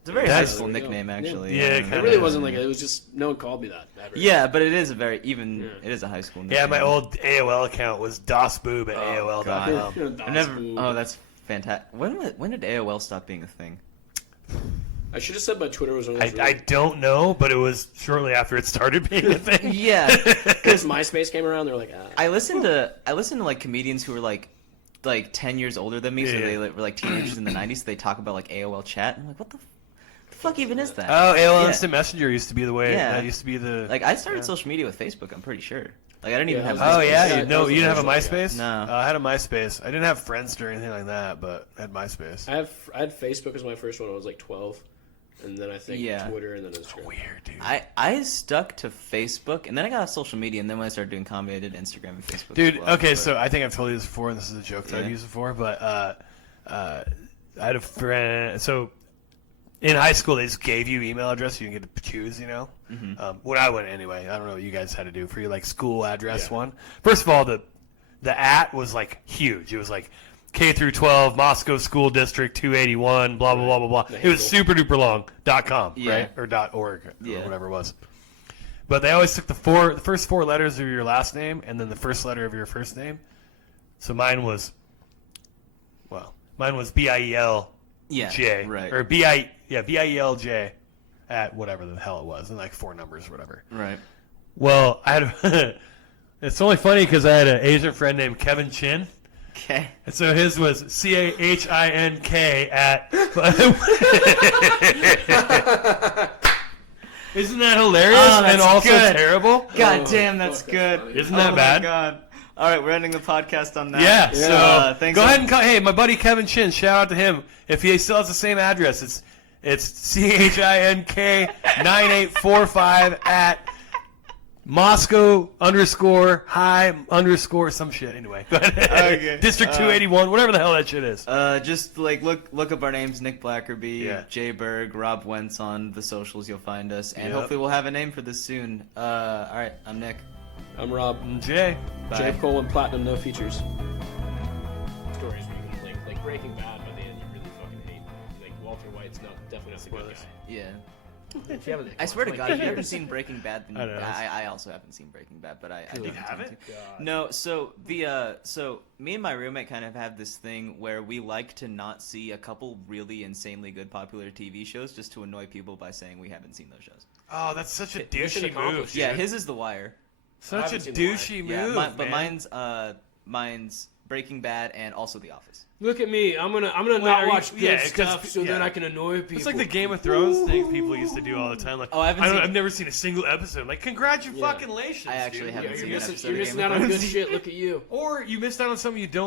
It's a very That's- high school nickname, actually. Yeah, It kinda. really wasn't like it was just no one called me that ever. Yeah, but it is a very even. It is a high school nickname. Yeah, my old AOL account was DOSBoob at God. AOL.com. I never. Oh, that's fantastic. When did AOL stop being a thing? I should have said my Twitter was one of those. I don't know, but it was shortly after it started being a thing. Yeah, Because MySpace came around, they were like, I listened to like comedians who were like 10 years older than me, so Yeah. they were like teenagers in the 90s. So they talk about like AOL chat. And I'm like, what the fuck even is that? Oh, AOL Yeah. Instant Messenger used to be the way. Yeah. That used to be the. Like I started social media with Facebook. I'm pretty sure. Like I didn't even Yeah, have. I was- Oh MySpace. yeah, Yeah, you that know was you the didn't have a first one, MySpace? No. I had a MySpace. I didn't have Friendster or anything like that, but I had MySpace. I had Facebook as my first one when I was like 12, and then I think Yeah. Twitter, and then Instagram. Weird, dude. I stuck to Facebook, and then I got off social media, and then when I started doing comedy, I did Instagram and Facebook. Dude, as well, okay, but- so I think I've told you this before, and this is a joke that I've Yeah. used before, but I had a friend. So in high school, they just gave you email address. You can get to choose, when I went anyway. I don't know what you guys had to do for your like school address Yeah. one. First of all, the at was like huge. It was like K through 12, Moscow School District 281, blah blah blah blah blah. It was super duper long. .com, Yeah. right, or .org, or Yeah. whatever it was. But they always took the first four letters of your last name and then the first letter of your first name. So mine was BIEL yeah, J, right, or BIEL J at whatever the hell it was, and like 4 numbers or whatever. right. Well, I had it's only funny because I had an Asian friend named Kevin Chin, Okay. and so his was CHINK at. Isn't that hilarious Oh, that's and also good. terrible? God Oh, damn, that's fuck, good. that's funny. Isn't that oh bad? My God. All right, we're ending the podcast on that. Yeah, so thanks. go ahead and hey, my buddy Kevin Chin, shout out to him. If he still has the same address, it's CHINK 9845 at Moscow _high_ some shit. Anyway, go ahead. Okay. District 281, whatever the hell that shit is. Just like look up our names: Nick Blackerby, Yeah. Jay Berg, Rob Wentz on the socials. You'll find us, and Yep. hopefully we'll have a name for this soon. All right, I'm Nick. I'm Rob. Jay. Bye. J. Cole and Platinum, no features. Stories where you can like Breaking Bad, by the end you really fucking hate. Like Walter White's definitely not the good guy. Yeah. If you haven't- I swear to like God, if you years. haven't seen Breaking Bad, then I know. I also haven't seen Breaking Bad, but I You definitely haven't? intend to. God. No, so so me and my roommate kind of have this thing where we like to not see a couple really insanely good popular TV shows just to annoy people by saying we haven't seen those shows. Oh, that's such a Mission douchey move. accomplished. Yeah, dude. his is The Wire. Such a haven't seen The Wire. douchey Yeah, move, but man. mine's Breaking Bad and also The Office. Look at me. I'm gonna Well, not are you- watch good yeah, 'cause- stuff so yeah. that I can annoy people. It's like the Game of Thrones thing people used to do all the time. Like, Oh, I haven't seen- I've never seen a single episode. Like, congratulations, I actually dude. haven't Yeah, seen you're an missing, episode you're of missing Game out of on good Thrones. shit. Look at you. Or you missed out on something you don't